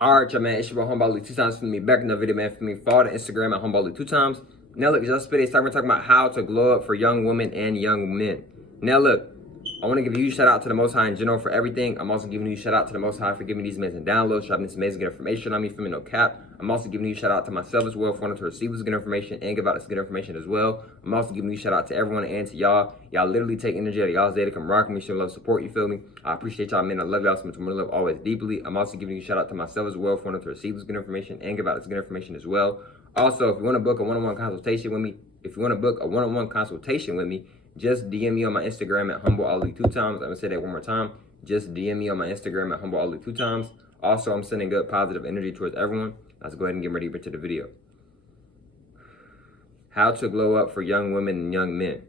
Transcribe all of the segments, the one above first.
All right, y'all, man. It's your boy Homeball 2 times for me. Back in the video, man. For me, follow the Instagram at Homeball 2 times. Now, look, just today's time we're talking about how to glow up for young women and young men. Now, look, I want to give a huge shout out to the Most High in general for everything. I'm also giving you a shout out to the Most High for giving me these amazing downloads, dropping this amazing information on me from me, no cap. I'm also giving you a shout out to myself as well for wanting to receive this good information and give out this good information as well. I'm also giving you a shout out to everyone and to y'all. Y'all literally take energy out of y'all's day to come rock me, show love, support, you feel me? I appreciate y'all, man. I love y'all so much. More love always deeply. I'm also giving you a shout out to myself as well for wanting to receive this good information and give out this good information as well. Also, if you want to book a one-on-one consultation with me, just DM me on my Instagram at HumbleAli2times. I'm going to say that one more time. Just DM me on my Instagram at HumbleAli2times. Also, I'm sending good positive energy towards everyone. Let's go ahead and get ready to the video. How to glow up for young women and young men.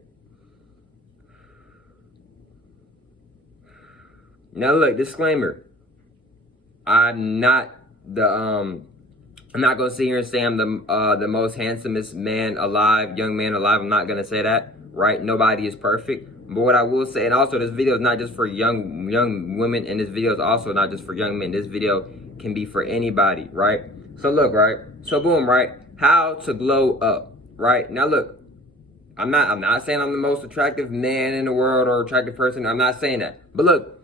Now look, disclaimer. I'm not gonna sit here and say I'm the most handsomest man alive, young man alive. I'm not gonna say that, right? Nobody is perfect. But what I will say, and also this video is not just for young women, and this video is also not just for young men. This video can be for anybody, right? So look, right? So boom, right? How to glow up, right? Now look, I'm not saying I'm the most attractive man in the world or attractive person. I'm not saying that. But look,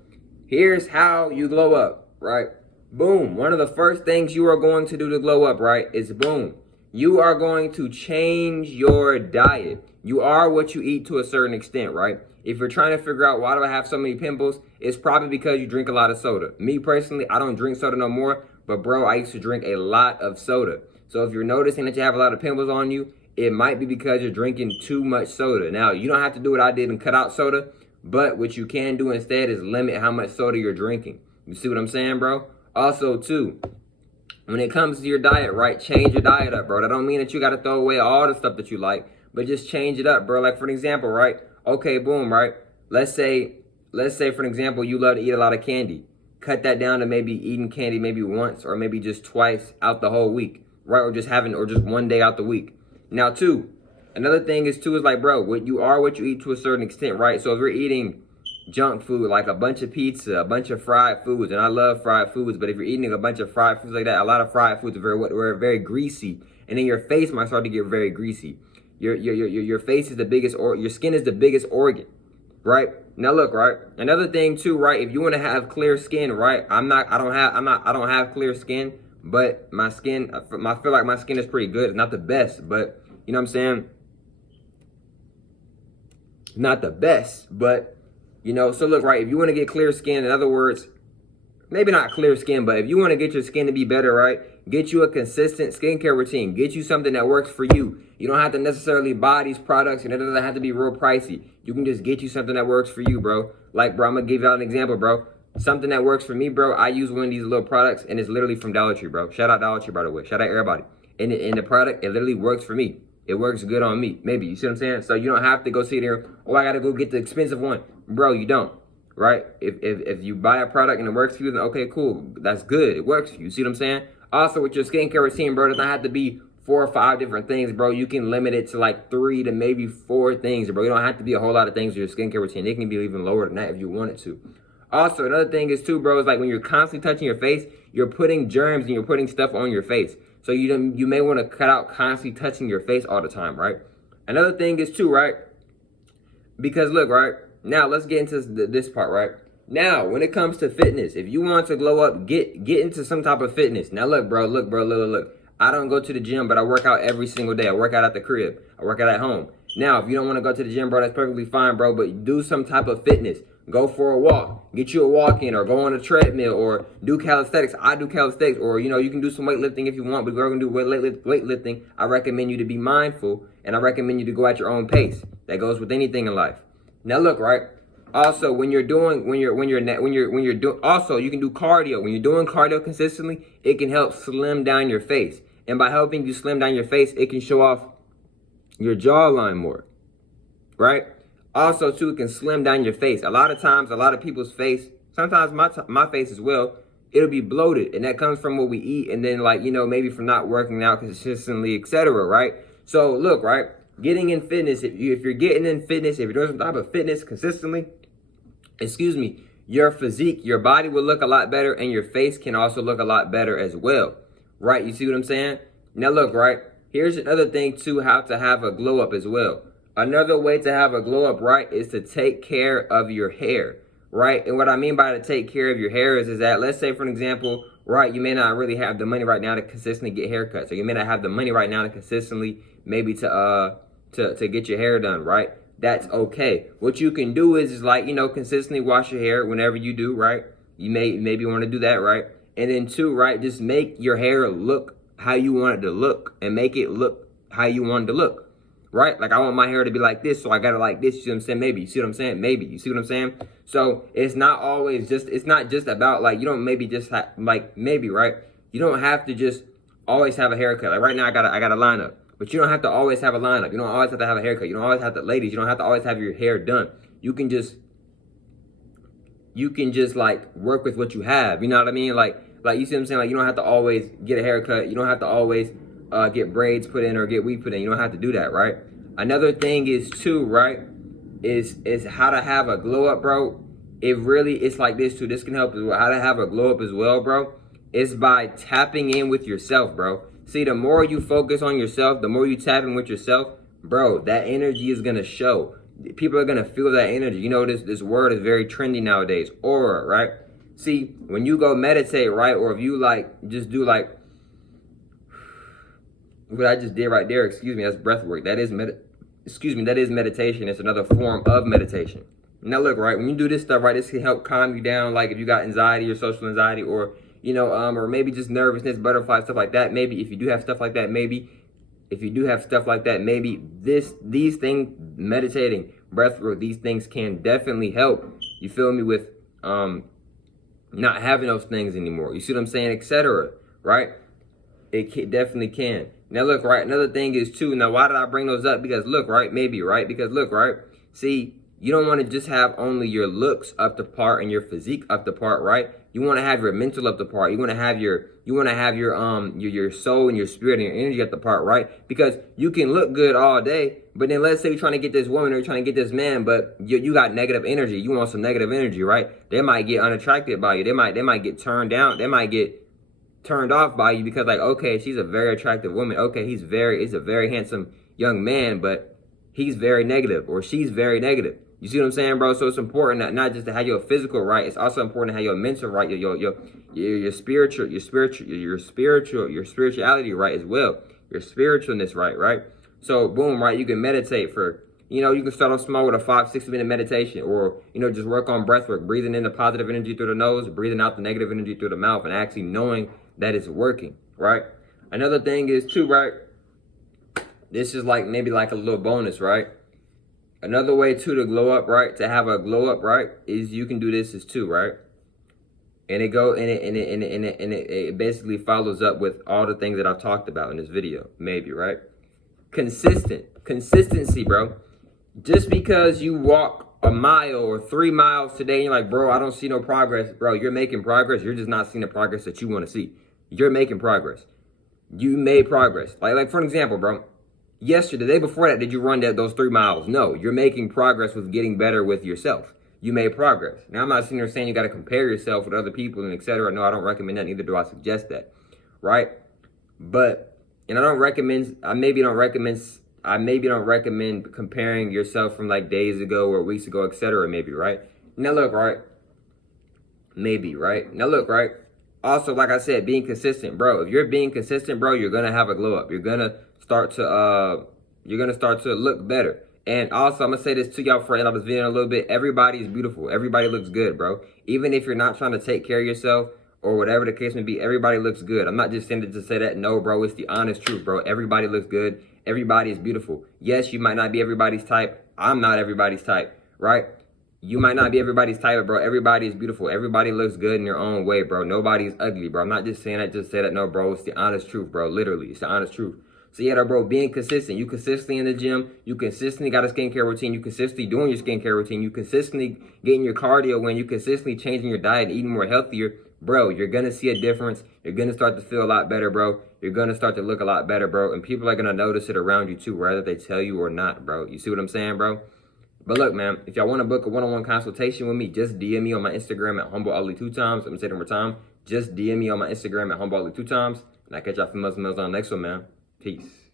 here's how you glow up, right? Boom. One of the first things you are going to do to glow up, right, is boom. You are going to change your diet. You are what you eat to a certain extent, right? If you're trying to figure out why do I have so many pimples, it's probably because you drink a lot of soda. Me personally, I don't drink soda no more, but bro, I used to drink a lot of soda. So if you're noticing that you have a lot of pimples on you, it might be because you're drinking too much soda. Now, you don't have to do what I did and cut out soda, but what you can do instead is limit how much soda you're drinking. You see what I'm saying, bro? Also, too, when it comes to your diet, right, change your diet up, bro. That don't mean that you got to throw away all the stuff that you like, but just change it up, bro. Like, for an example, right? Okay, boom, right? Let's say, for an example, you love to eat a lot of candy. Cut that down to maybe eating candy maybe once or maybe just twice out the whole week, right? Or just one day out the week. Now, too, another thing is, too, is like, bro, what you eat to a certain extent, right? So if you're eating junk food, like a bunch of pizza, a bunch of fried foods, and I love fried foods, but if you're eating a bunch of fried foods like that, a lot of fried foods are very greasy, and then your face might start to get very greasy. Your face is the biggest, or your skin is the biggest organ, right? Now look, right? Another thing too, right? If you want to have clear skin, right? I don't have clear skin, but my skin, I feel like my skin is pretty good. It's not the best, but you know what I'm saying? Not the best, but you know, so look, right, if you want to get clear skin, in other words, maybe not clear skin, but if you want to get your skin to be better, right, get you a consistent skincare routine. Get you something that works for you. You don't have to necessarily buy these products, and it doesn't have to be real pricey. You can just get you something that works for you, bro. Like, bro, I'm going to give y'all an example, bro. Something that works for me, bro, I use one of these little products, and it's literally from Dollar Tree, bro. Shout out Dollar Tree, by the way. Shout out everybody. And the product, it literally works for me. It works good on me, maybe. You see what I'm saying? So you don't have to go sit there, oh, I got to go get the expensive one. Bro, you don't, right? If you buy a product and it works for you, then okay, cool. That's good. It works for you. See what I'm saying? Also, with your skincare routine, bro, it doesn't have to be 4 or 5 different things, bro. You can limit it to like 3 to maybe 4 things, bro. You don't have to be a whole lot of things with your skincare routine. It can be even lower than that if you wanted to. Also, another thing is too, bro, is like when you're constantly touching your face, you're putting germs and you're putting stuff on your face. So you may want to cut out constantly touching your face all the time, right? Another thing is too, right? Because look, right? Now let's get into this part, right? Now, when it comes to fitness, if you want to glow up, get into some type of fitness. Now look, bro, look. I don't go to the gym, but I work out every single day. I work out at the crib. I work out at home. Now, if you don't want to go to the gym, bro, that's perfectly fine, bro, but do some type of fitness. Go for a walk, get you a walk in, or go on a treadmill, or do calisthenics. I do calisthenics, or, you know, you can do some weightlifting if you want, but if you're going to do weightlifting, I recommend you to be mindful, and I recommend you to go at your own pace. That goes with anything in life. Now look, right? Also, also, you can do cardio. When you're doing cardio consistently, it can help slim down your face. And by helping you slim down your face, it can show off your jawline more, right? Also, too, it can slim down your face. A lot of times, a lot of people's face, sometimes my face as well, it'll be bloated. And that comes from what we eat. And then, like, you know, maybe from not working out consistently, etc., right? So, look, right? Getting in fitness, if you're getting in fitness, if you're doing some type of fitness consistently, your physique, your body will look a lot better, and your face can also look a lot better as well, right? You see what I'm saying? Now look, right? Here's another thing too, how to have a glow up as well. Another way to have a glow up, right, is to take care of your hair, right? And what I mean by to take care of your hair is that, let's say for an example, right, you may not really have the money right now to consistently get haircuts, or you may not have the money right now to consistently maybe to get your hair done, right? That's okay. What you can do is like, you know, consistently wash your hair whenever you do, right? You maybe want to do that, right? And then two, right, just make your hair look how you want it to look, and make it look how you want it to look, right? Like I want my hair to be like this, so I got it like this. You see what I'm saying? Maybe. You see what I'm saying? Maybe. You see what I'm saying? So it's not always just, it's not just about like, you don't maybe just like maybe, right? You don't have to just always have a haircut. Like right now I got a lineup. But you don't have to always have a lineup. You don't always have to have a haircut. You don't always have to, ladies, you don't have to always have your hair done. You can just like work with what you have. You know what I mean? Like you see what I'm saying? Like you don't have to always get a haircut. You don't have to always get braids put in or get weave put in. You don't have to do that, right? Another thing is too, right, is how to have a glow up, bro. It's like this too. This can help as well. How to have a glow up as well, bro, is by tapping in with yourself, bro. See, the more you focus on yourself, the more you tap in with yourself, bro, that energy is going to show. People are going to feel that energy. You know, this word is very trendy nowadays, aura, right? See, when you go meditate, right, or if you like, just do like, what I just did right there, excuse me, that's breath work. That is meditation. It's another form of meditation. Now look, right, when you do this stuff, right, this can help calm you down, like if you got anxiety or social anxiety, or you know, or maybe just nervousness, butterflies, stuff like that. Maybe if you do have stuff like that, maybe these things, meditating, breath work, these things can definitely help. You feel me, with not having those things anymore. You see what I'm saying, etc. Right? Definitely can. Now look, right, another thing is too. Now why did I bring those up? Because look, right, maybe, right? Because look, right. See, you don't want to just have only your looks up to par and your physique up to par, right? You want to have your mental up to par. You want to have your soul and your spirit and your energy up to par, right? Because you can look good all day, but then let's say you're trying to get this woman or you're trying to get this man, but you got negative energy. You want some negative energy, right? They might get unattracted by you. They might get turned down. They might get turned off by you because like, okay, she's a very attractive woman. Okay, he's a very handsome young man, but he's very negative or she's very negative. You see what I'm saying, bro? So it's important that not just to have your physical right, it's also important to have your mental right, your spirituality right as well, your spiritualness right? So boom, right? You can meditate for, you know, you can start off small with a 5-6 minute meditation, or you know, just work on breath work, breathing in the positive energy through the nose, breathing out the negative energy through the mouth, and actually knowing that it's working, right? Another thing is too, right? This is like maybe like a little bonus, right? Another way too to glow up, right? To have a glow up, right? Is you can do this as too, right? And it basically follows up with all the things that I've talked about in this video, maybe, right? Consistency, bro. Just because you walk a mile or 3 miles today, and you're like, bro, I don't see no progress, bro. You're making progress. You're just not seeing the progress that you want to see. You're making progress. You made progress. Like for an example, bro. Yesterday, the day before that, did you run those 3 miles? No, you're making progress with getting better with yourself. You made progress. Now, I'm not sitting here saying you got to compare yourself with other people and etc. No, I don't recommend that. Neither do I suggest that, right? But, and I maybe don't recommend comparing yourself from like days ago or weeks ago, etc. Maybe, right? Now look, right? Maybe, right? Now look, right? Also, like I said, being consistent, bro. If you're being consistent, bro, you're gonna have a glow up. You're gonna start to look better. And also, I'm gonna say this to y'all before I end up this video in a little bit. Everybody is beautiful. Everybody looks good, bro. Even if you're not trying to take care of yourself or whatever the case may be, everybody looks good. I'm not just saying it to say that. No, bro, it's the honest truth, bro. Everybody looks good. Everybody is beautiful. Yes, you might not be everybody's type. I'm not everybody's type, right? You might not be everybody's type, bro. Everybody is beautiful. Everybody looks good in their own way, bro. Nobody's ugly, bro. I'm not just saying that, just say that. No, bro, it's the honest truth, bro. Literally, it's the honest truth. So yeah, bro, being consistent. You consistently in the gym. You consistently got a skincare routine. You consistently doing your skincare routine. You consistently getting your cardio in. You consistently changing your diet and eating more healthier. Bro, you're going to see a difference. You're going to start to feel a lot better, bro. You're going to start to look a lot better, bro. And people are going to notice it around you too, whether they tell you or not, bro. You see what I'm saying, bro? But look, man, if y'all want to book a one-on-one consultation with me, just DM me on my Instagram at HumbleUgly2times. I'm going to say it one more time. Just DM me on my Instagram at HumbleUgly2times. And I'll catch y'all females on the next one, man. Peace.